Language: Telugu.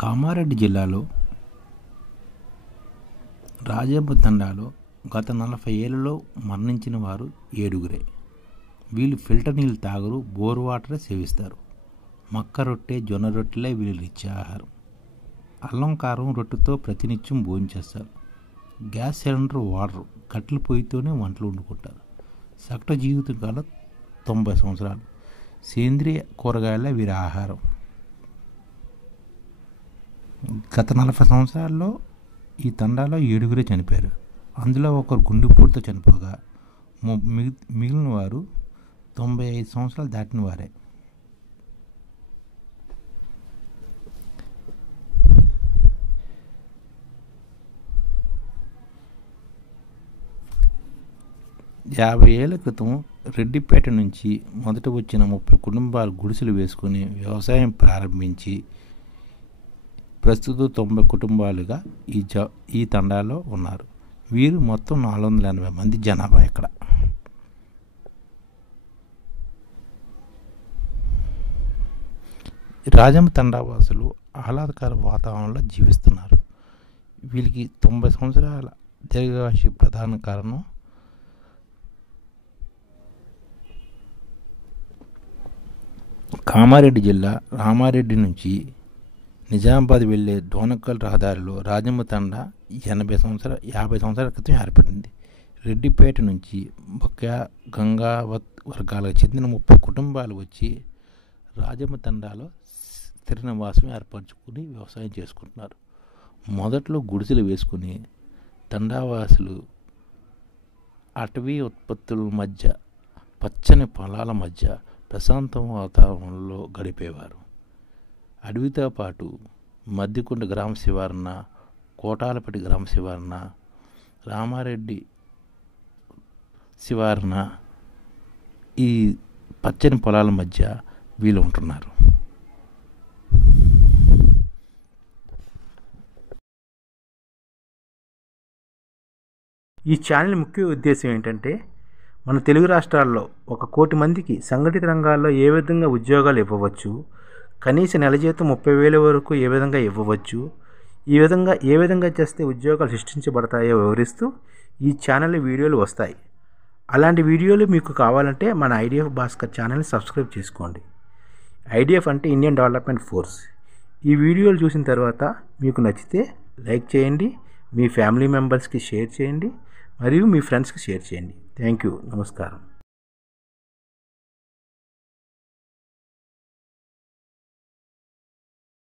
కామారెడ్డి జిల్లాలో రాజంప తండాలో గత 40 ఏళ్లలో మరణించిన వారు 7గురే. వీళ్ళు ఫిల్టర్ నీళ్ళు తాగరు, బోర్ వాటరే సేవిస్తారు. మక్క రొట్టె, జొన్న రొట్టెలే వీళ్ళు నిత్యాహారం. అల్లం కారం రొట్టెతో ప్రతినిత్యం భోంచేస్తారు. గ్యాస్ సిలిండర్ వాడరు, కట్టెల పొయ్యితోనే వంటలు వండుకుంటారు. సగటు జీవితకాలం 90 సంవత్సరాలు. సేంద్రియ కూరగాయల వీరి ఆహారం. గత 40 సంవత్సరాల్లో ఈ తండాలో 7గురే చనిపోయారు. అందులో ఒకరు గుండెపోటుతో చనిపోగా మిగిలిన వారు 95 సంవత్సరాలు దాటిన వారే. యాభై ఏళ్ల క్రితం రెడ్డిపేట నుంచి మొదట వచ్చిన 30 కుటుంబాలు గుడిసెలు వేసుకుని వ్యవసాయం ప్రారంభించి ప్రస్తుతం 90 కుటుంబాలుగా ఈ తండాలో ఉన్నారు. వీరు మొత్తం 480 మంది జనాభా. ఇక్కడ రాజంప తండావాసులు ఆహ్లాదకర వాతావరణంలో జీవిస్తున్నారు. వీళ్ళకి 90 సంవత్సరాల దీర్ఘాయుషు ప్రధాన కారణం కామారెడ్డి జిల్లా రామారెడ్డి నుంచి నిజామాబాద్ వెళ్ళే డోనకల్ రహదారిలో రాజంప తండా 50 సంవత్సరాల క్రితం ఏర్పడింది. రెడ్డిపేట నుంచి బొక్క గంగావత్ వర్గాలకు చెందిన 30 కుటుంబాలు వచ్చి రాజంప తండాలో స్థిర నివాసం ఏర్పరచుకుని వ్యవసాయం చేసుకుంటున్నారు. మొదట్లో గుడిసెలు వేసుకుని తండావాసులు అటవీ ఉత్పత్తుల మధ్య, పచ్చని పొలాల మధ్య ప్రశాంత వాతావరణంలో గడిపేవారు. అడవితో పాటు మద్దికొండ గ్రామ శివారున, కోటాలపట్టి గ్రామ శివారున, రామారెడ్డి శివారున ఈ పచ్చని పొలాల మధ్య వీళ్ళు ఉంటున్నారు. ఈ ఛానల్ ముఖ్య ఉద్దేశం ఏంటంటే, మన తెలుగు రాష్ట్రాల్లో 1 కోటి మందికి సంఘటిత రంగాల్లో ఏ విధంగా ఉద్యోగాలు ఇవ్వవచ్చు, కనీస నెల జీతం 30,000 వరకు ఏ విధంగా ఇవ్వవచ్చు, ఏ విధంగా చేస్తే ఉద్యోగాలు సృష్టించబడతాయో వివరిస్తూ ఈ ఛానల్ వీడియోలు వస్తాయి. అలాంటి వీడియోలు మీకు కావాలంటే మన ఐడిఎఫ్ భాస్కర్ ఛానల్ని సబ్స్క్రైబ్ చేసుకోండి. ఐడిఎఫ్ అంటే ఇండియన్ డెవలప్మెంట్ ఫోర్స్. ఈ వీడియోలు చూసిన తర్వాత మీకు నచ్చితే లైక్ చేయండి, మీ ఫ్యామిలీ మెంబర్స్కి షేర్ చేయండి, మరియు మీ ఫ్రెండ్స్కి షేర్ చేయండి. Thank you. నమస్కారం.